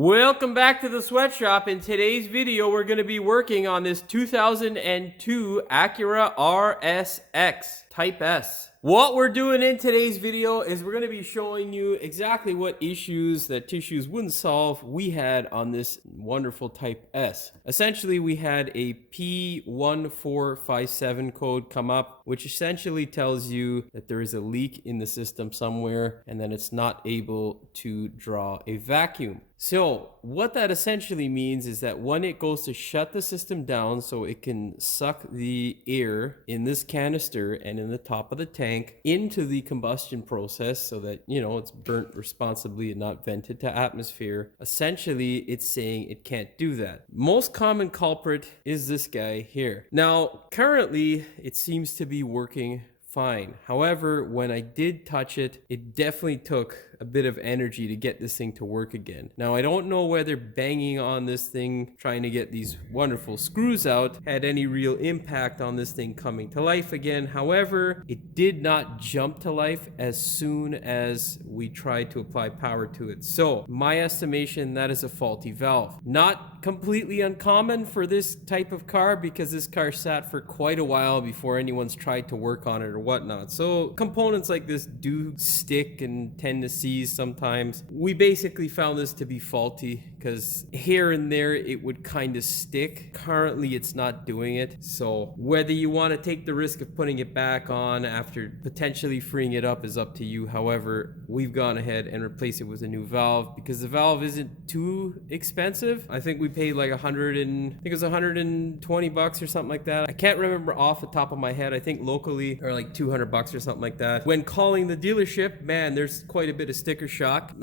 Welcome back to the sweatshop. In today's video, we're going to be working on this 2002 Acura RSX Type S. What we're doing in today's video is we're going to be showing you exactly what issues that Tissues wouldn't solve we had on this wonderful Type S. Essentially, we had a P1457 code come up, which essentially tells you that there is a leak in the system somewhere and then it's not able to draw a vacuum. So what that essentially means is that when it goes to shut the system down so it can suck the air in this canister and in the top of the tank into the combustion process so that, you know, it's burnt responsibly and not vented to atmosphere, essentially it's saying it can't do that. Most common culprit is this guy here. Now, currently it seems to be working fine. However, when I did touch it, it definitely took a bit of energy to get this thing to work again. Now, I don't know whether banging on this thing, trying to get these wonderful screws out, had any real impact on this thing coming to life again. However, it did not jump to life as soon as we tried to apply power to it. So, my estimation, that is a faulty valve. Not completely uncommon for this type of car because this car sat for quite a while before anyone's tried to work on it or whatnot. So, components like this do stick and tend to seize sometimes. We basically found this to be faulty because here and there it would kind of stick. Currently it's not doing it. So whether you want to take the risk of putting it back on after potentially freeing it up is up to you. However, we've gone ahead and replaced it with a new valve because the valve isn't too expensive. I think we paid like $120 or something like that. I can't remember off the top of my head. I think locally or like $200 or something like that. When calling the dealership, man, there's quite a bit of sticker shock.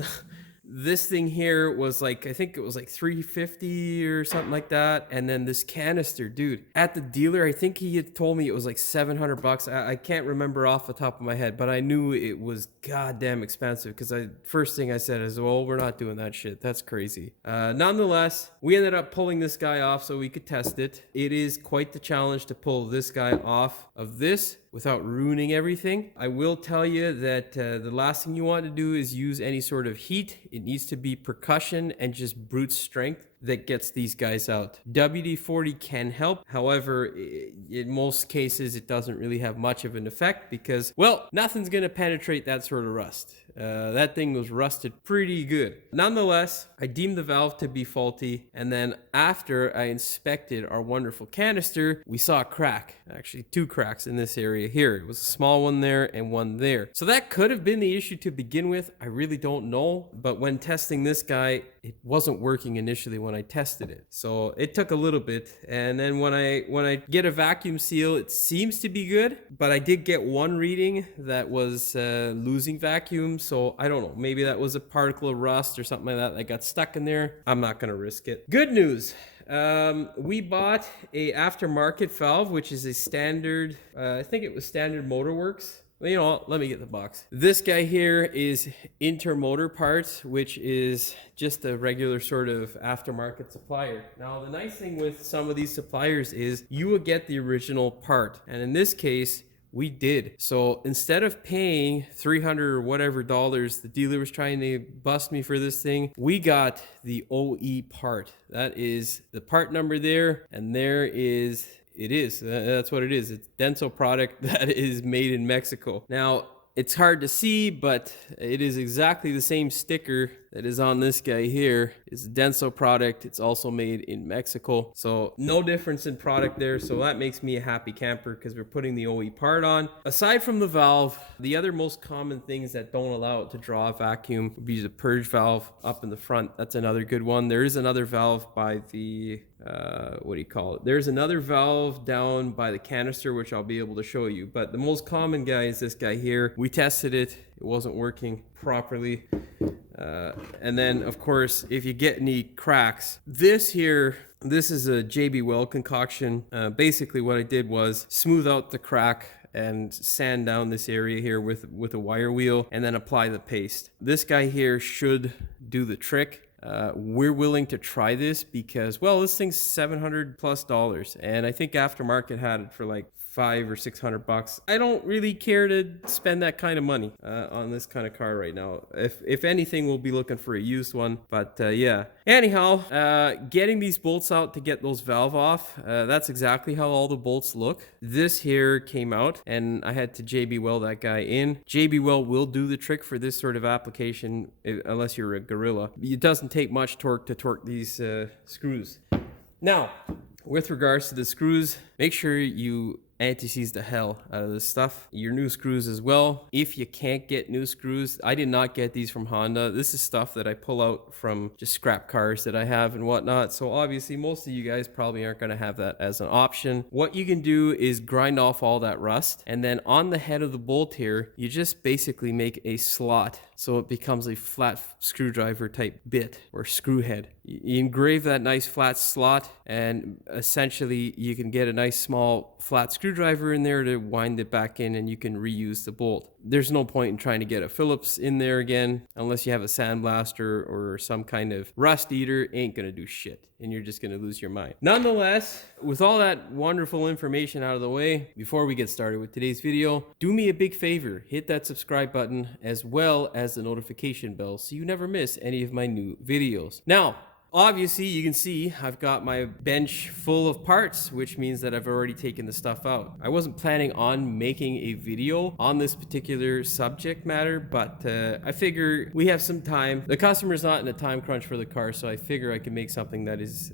This thing here was like, I think it was like $350 or something like that. And then this canister, dude, at the dealer, I think he had told me it was like $700. I can't remember off the top of my head, but I knew it was goddamn expensive because first thing I said is, well, we're not doing that shit. That's crazy. Nonetheless, we ended up pulling this guy off so we could test it. It is quite the challenge to pull this guy off of this without ruining everything. I will tell you that the last thing you want to do is use any sort of heat. It needs to be percussion and just brute strength that gets these guys out. WD-40 can help. However, in most cases, it doesn't really have much of an effect because, well, nothing's gonna penetrate that sort of rust. That thing was rusted pretty good. Nonetheless, I deemed the valve to be faulty, and then after I inspected our wonderful canister, we saw a crack. Actually, two cracks in this area here. It was a small one there and one there. So that could have been the issue to begin with. I really don't know, but when testing this guy, it wasn't working initially when I tested it. So it took a little bit, and then when I get a vacuum seal, it seems to be good, but I did get one reading that was losing vacuum. So I don't know, maybe that was a particle of rust or something like that got stuck in there. I'm not gonna risk it. Good news. We bought a aftermarket valve, which is a standard, I think it was Standard Motorworks. You know what? Let me get the box. This guy here is Intermotor Parts, which is just a regular sort of aftermarket supplier. Now, the nice thing with some of these suppliers is you will get the original part. And in this case, we did. So instead of paying $300 or whatever dollars the dealer was trying to bust me for this thing, we got the OE part. That is the part number there, and there is, it is. That's what it is. It's Denso product that is made in Mexico. Now, it's hard to see, but it is exactly the same sticker that is on this guy here. It's a Denso product. It's also made in Mexico. So no difference in product there. So that makes me a happy camper because we're putting the OE part on. Aside from the valve, the other most common things that don't allow it to draw a vacuum would be the purge valve up in the front. That's another good one. There is another valve by the, what do you call it? There's another valve down by the canister, which I'll be able to show you. But the most common guy is this guy here. We tested it. It wasn't working properly. And then, of course, if you get any cracks, this is a JB Weld concoction. Basically, what I did was smooth out the crack and sand down this area here with a wire wheel and then apply the paste. This guy here should do the trick. We're willing to try this because, well, this thing's $700+ and I think aftermarket had it for like $500 or $600. I don't really care to spend that kind of money on this kind of car right now. If anything, we'll be looking for a used one. But yeah. Anyhow, getting these bolts out to get those valve off, that's exactly how all the bolts look. This here came out, and I had to JB weld that guy in. JB weld will do the trick for this sort of application, unless you're a gorilla. It doesn't take much torque to torque these screws. Now, with regards to the screws, make sure you anti-seize the hell out of this stuff. Your new screws as well. If you can't get new screws, I did not get these from Honda. This is stuff that I pull out from just scrap cars that I have and whatnot. So obviously most of you guys probably aren't going to have that as an option. What you can do is grind off all that rust, and then on the head of the bolt here, you just basically make a slot so it becomes a flat screwdriver type bit or screw head. You engrave that nice flat slot, and essentially you can get a nice small flat screwdriver in there to wind it back in, and you can reuse the bolt. There's no point in trying to get a Phillips in there again unless you have a sandblaster or some kind of rust eater. Ain't gonna do shit, and you're just gonna lose your mind. Nonetheless, with all that wonderful information out of the way, before we get started with today's video, do me a big favor, hit that subscribe button as well as the notification bell so you never miss any of my new videos. Now, obviously, you can see I've got my bench full of parts, which means that I've already taken the stuff out. I wasn't planning on making a video on this particular subject matter, but I figure we have some time. The customer's not in a time crunch for the car, so I figure I can make something that is,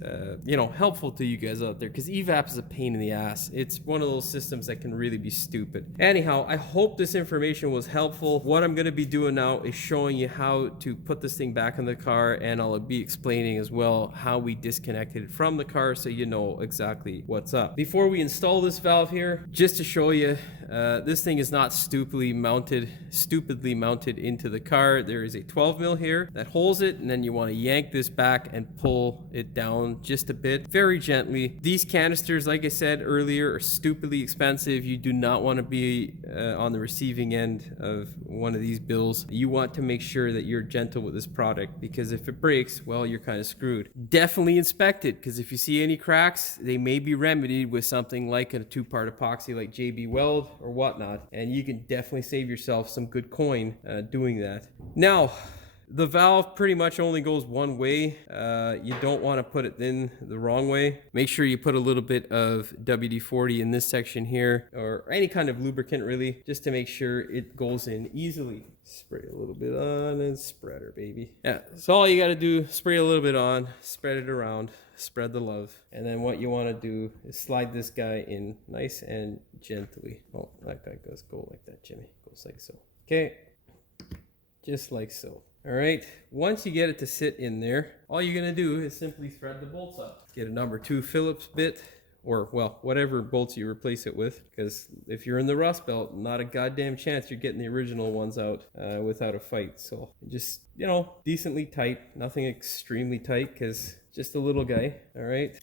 helpful to you guys out there, because Evap is a pain in the ass. It's one of those systems that can really be stupid. Anyhow, I hope this information was helpful. What I'm going to be doing now is showing you how to put this thing back in the car, and I'll be explaining as well how we disconnected it from the car so you know exactly what's up. Before we install this valve here, just to show you, this thing is not stupidly mounted into the car. There is a 12 mil here that holds it, and then you want to yank this back and pull it down just a bit, very gently. These canisters, like I said earlier, are stupidly expensive. You do not want to be on the receiving end of one of these bills. You want to make sure that you're gentle with this product, because if it breaks, well, you're kind of screwed. Definitely inspect it, because if you see any cracks, they may be remedied with something like a 2-part epoxy like JB Weld or whatnot, and you can definitely save yourself some good coin doing that. Now, the valve pretty much only goes one way. You don't want to put it in the wrong way. Make sure you put a little bit of WD-40 in this section here, or any kind of lubricant really, just to make sure it goes in easily. Spray a little bit on and spread her, baby. Yeah, so all you got to do, spray a little bit on, spread it around, spread the love. And then what you want to do is slide this guy in nice and gently. Oh, that guy does go like that, Jimmy. Goes like so. Okay, just like so. All right, once you get it to sit in there, all you're gonna do is simply thread the bolts up. Get a number 2 Phillips bit, or well, whatever bolts you replace it with, because if you're in the rust belt, not a goddamn chance you're getting the original ones out without a fight. So just, decently tight, nothing extremely tight, because just a little guy. All right,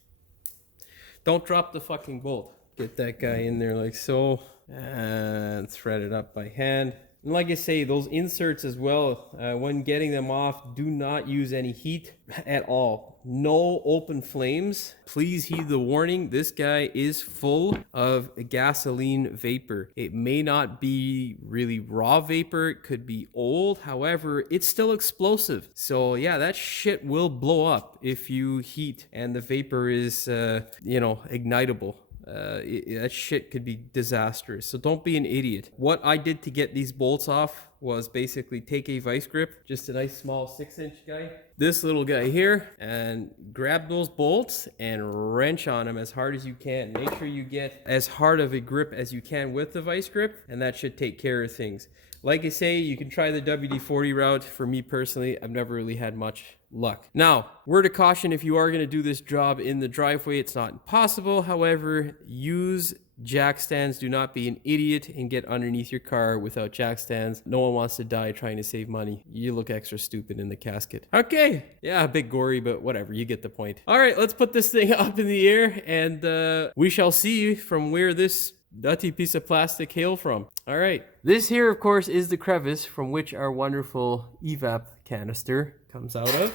don't drop the fucking bolt. Get that guy in there like so, and thread it up by hand. And like I say, those inserts as well, when getting them off, do not use any heat at all. No open flames. Please heed the warning. This guy is full of gasoline vapor. It may not be really raw vapor. It could be old. However, it's still explosive. So yeah, that shit will blow up if you heat and the vapor is, ignitable. That shit could be disastrous. So don't be an idiot. What I did to get these bolts off was basically take a vice grip, just a nice small 6-inch guy, this little guy here, and grab those bolts and wrench on them as hard as you can. Make sure you get as hard of a grip as you can with the vice grip, and that should take care of things. Like I say, you can try the WD-40 route. For me personally, I've never really had much luck. Now, word of caution, if you are going to do this job in the driveway, it's not impossible. However, use jack stands. Do not be an idiot and get underneath your car without jack stands. No one wants to die trying to save money. You look extra stupid in the casket. Okay, yeah, a bit gory, but whatever, you get the point. All right, let's put this thing up in the air, and we shall see from where this nutty piece of plastic hail from. All right, this here, of course, is the crevice from which our wonderful Evap canister comes out of.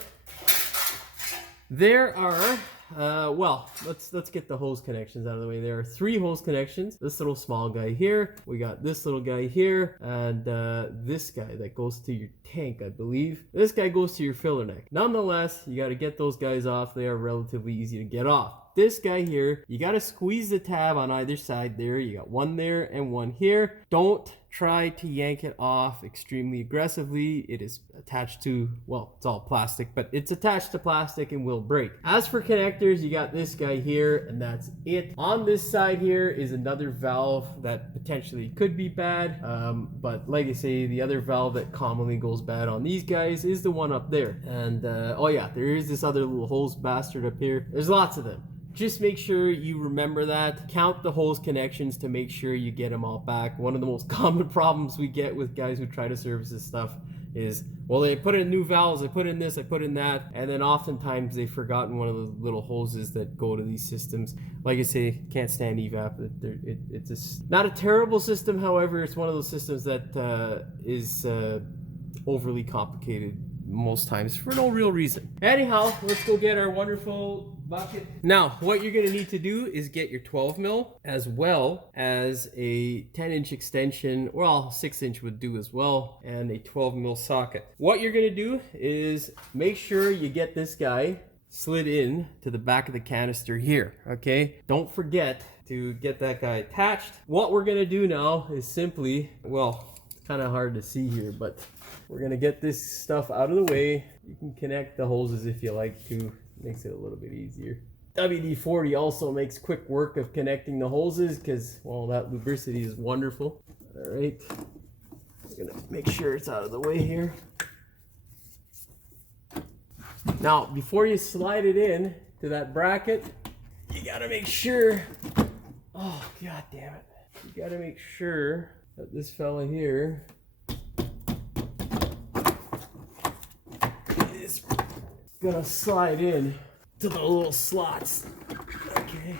There are Well, let's get the hose connections out of the way. There are 3 hose connections. This little small guy here, we got this little guy here, and this guy that goes to your tank, I believe. This guy goes to your filler neck. Nonetheless, you got to get those guys off. They are relatively easy to get off. This guy here, you got to squeeze the tab on either side there. You got one there and one here. Don't try to yank it off extremely aggressively. It is attached to, well, it's all plastic, but it's attached to plastic and will break. As for connectors, you got this guy here, and that's it. On this side here is another valve that potentially could be bad, but like I say, the other valve that commonly goes bad on these guys is the one up there. And oh yeah, there is this other little hose bastard up here. There's lots of them. Just make sure you remember that. Count the hose connections to make sure you get them all back. One of the most common problems we get with guys who try to service this stuff is, well, they put in new valves, they put in this, they put in that, and then oftentimes they've forgotten one of the little hoses that go to these systems. Like I say, can't stand Evap. It's not a terrible system, however, it's one of those systems that is overly complicated most times for no real reason. Anyhow, let's go get our wonderful bucket. Now, what you're going to need to do is get your 12 mil as well as a 10-inch extension, well, 6-inch would do as well, and a 12 mil socket. What you're going to do is make sure you get this guy slid in to the back of the canister here, okay? Don't forget to get that guy attached. What we're going to do now is simply, well, it's kind of hard to see here, but we're going to get this stuff out of the way. You can connect the hoses if you like to. Makes it a little bit easier. WD-40 also makes quick work of connecting the hoses because, well, that lubricity is wonderful. All right. I'm going to make sure it's out of the way here. Now, before you slide it in to that bracket, you got to make sure, oh, God damn it. You got to make sure that this fella here is gonna slide in to the little slots. Okay,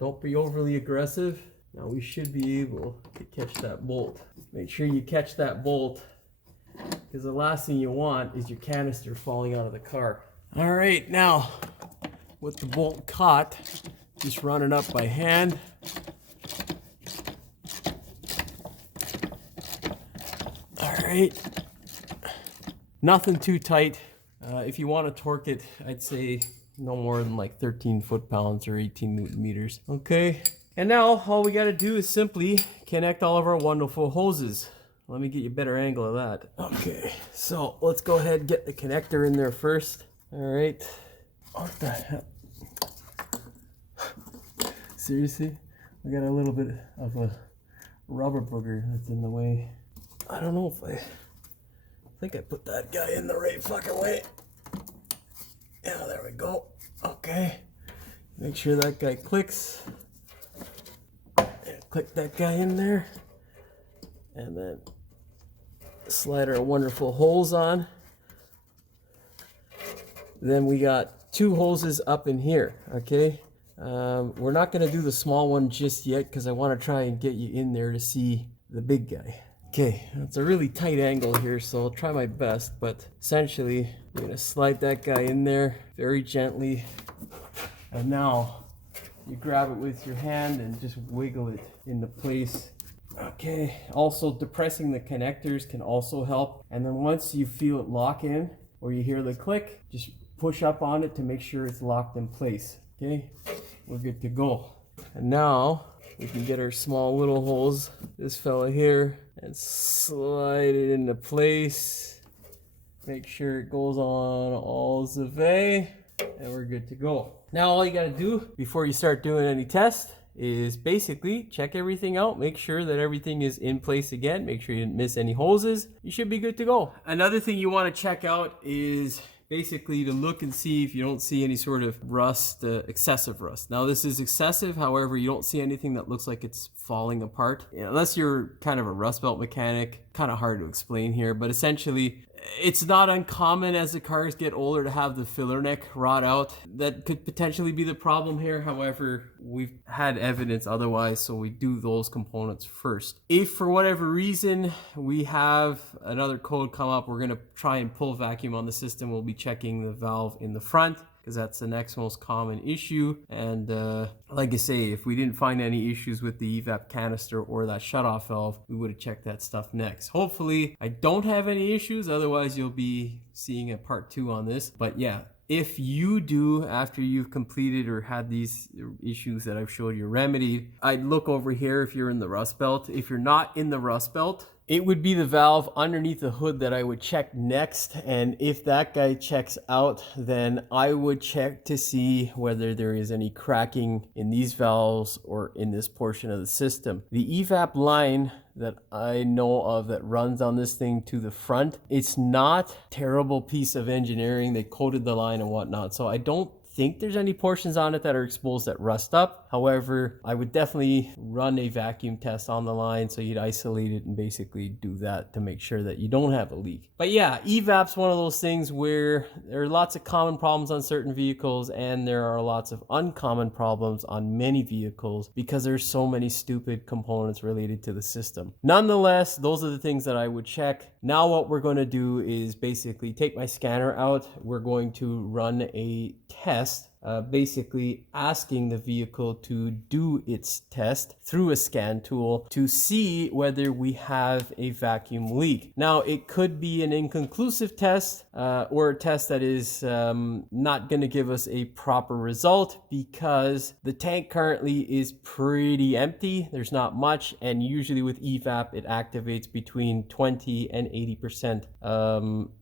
don't be overly aggressive. Now we should be able to catch that bolt. Make sure you catch that bolt, because the last thing you want is your canister falling out of the car. All right, now with the bolt caught, just run it up by hand. All right, nothing too tight. If you want to torque it, I'd say no more than like 13 foot-pounds or 18 newton meters. Okay, and now all we got to do is simply connect all of our wonderful hoses. Let me get you a better angle of that. Okay, so let's go ahead and get the connector in there first. All right. What the hell? Seriously? We got a little bit of a rubber booger that's in the way. I don't know if I think I put that guy in the right fucking way. Yeah, there we go. Okay. Make sure that guy clicks. And click that guy in there. And then slide our wonderful holes on. Then we got 2 hoses up in here, okay? We're not gonna do the small one just yet because I wanna try and get you in there to see the big guy. Okay, it's a really tight angle here, so I'll try my best, but essentially, you're gonna slide that guy in there very gently, and now you grab it with your hand and just wiggle it into place. Okay, also depressing the connectors can also help, and then once you feel it lock in, or you hear the click, just push up on it to make sure it's locked in place. Okay, we're good to go. And now, we can get our small little holes, this fella here, and slide it into place. Make sure it goes on all the way, and we're good to go. Now all you gotta do before you start doing any tests is basically check everything out, make sure that everything is in place again, make sure you didn't miss any hoses. You should be good to go. Another thing you wanna check out is basically to look and see if you don't see any sort of rust, excessive rust. Now this is excessive, however, you don't see anything that looks like it's falling apart. Unless you're kind of a rust belt mechanic, kind of hard to explain here, but essentially it's not uncommon as the cars get older to have the filler neck rot out. That could potentially be the problem here. However, we've had evidence otherwise, so we do those components first. If for whatever reason we have another code come up, we're gonna try and pull vacuum on the system. We'll be checking the valve in the front. because that's the next most common issue. And like I say, if we didn't find any issues with the evap canister or that shutoff valve, we would have checked that stuff next. Hopefully I don't have any issues, otherwise you'll be seeing a part 2 on this. But yeah, if you do, after you've completed or had these issues that I've showed you remedied, I'd look over here if you're in the rust belt. If you're not in the rust belt, it would be the valve underneath the hood that I would check next. And if that guy checks out, then I would check to see whether there is any cracking in these valves or in this portion of the system. The evap line that I know of that runs on this thing to the front, it's not a terrible piece of engineering. They coated the line and whatnot, so I don't think there's any portions on it that are exposed that rust up. However, I would definitely run a vacuum test on the line, so you'd isolate it and basically do that to make sure that you don't have a leak. But yeah, evap's one of those things where there are lots of common problems on certain vehicles and there are lots of uncommon problems on many vehicles because there's so many stupid components related to the system. Nonetheless, those are the things that I would check. Now what we're going to do is basically take my scanner out. We're going to run a test, basically asking the vehicle to do its test through a scan tool to see whether we have a vacuum leak. Now, it could be an inconclusive test or a test that is not going to give us a proper result because the tank currently is pretty empty. There's not much, and usually with evap it activates between 20 and 80%.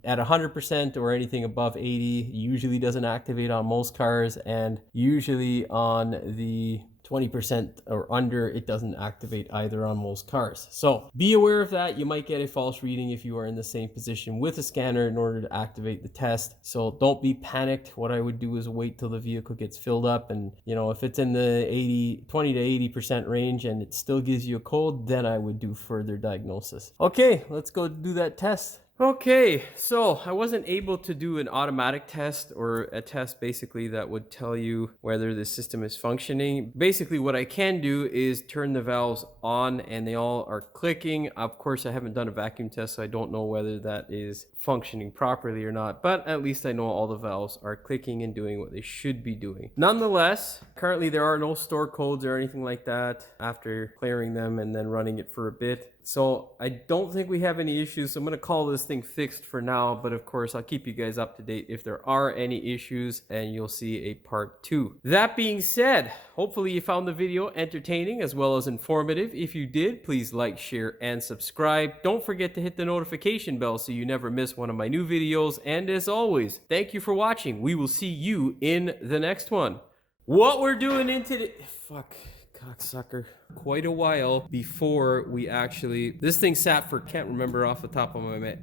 At 100% or anything above 80 usually doesn't activate on most cars, and usually on the 20% or under, it doesn't activate either on most cars. So be aware of that. You might get a false reading if you are in the same position with a scanner in order to activate the test. So don't be panicked. What I would do is wait till the vehicle gets filled up, and you know, if it's in the 20 to 80% range and it still gives you a code, then I would do further diagnosis. Okay, let's go do that test. Okay, so I wasn't able to do an automatic test or a test basically that would tell you whether the system is functioning. Basically what I can do is turn the valves on and they all are clicking. Of course, I haven't done a vacuum test, so I don't know whether that is functioning properly or not, but at least I know all the valves are clicking and doing what they should be doing. Nonetheless, currently there are no store codes or anything like that after clearing them and then running it for a bit. So I don't think we have any issues. So I'm going to call this thing fixed for now. But of course, I'll keep you guys up to date if there are any issues, and you'll see a part 2. That being said, hopefully you found the video entertaining as well as informative. If you did, please like, share, and subscribe. Don't forget to hit the notification bell so you never miss one of my new videos. And as always, thank you for watching. We will see you in the next one. What we're doing in today... Fuck. Cocksucker. Quite a while before we actually, this thing sat for, can't remember off the top of my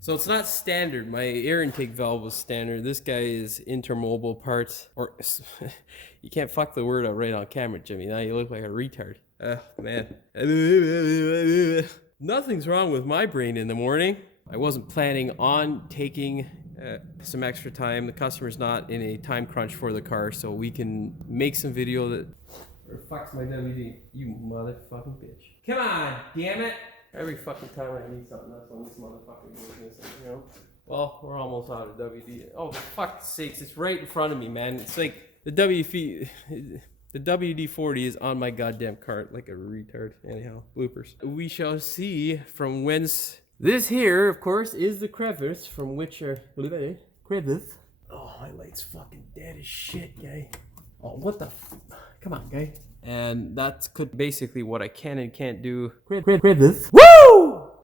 so it's not standard. My air intake valve was standard. This guy is intermobile parts, or you can't fuck the word out right on camera, Jimmy. Now you look like a retard. Man. Nothing's wrong with my brain in the morning. I wasn't planning on taking some extra time. The customer's not in a time crunch for the car, so we can make some video that... Or fuck's my WD, you motherfucking bitch. Come on, damn it! Every fucking time I need something, that's when this motherfucker goes missing, you know? Well, we're almost out of WD. Oh, fuck's sakes, it's right in front of me, man. It's like the the WD-40 is on my goddamn cart like a retard. Anyhow, bloopers. We shall see from whence... This here, of course, is the crevice from which crevice. Oh, my light's fucking dead as shit, guy. Oh, what the come on, guy. And that's basically what I can and can't do. Crevice. Woo!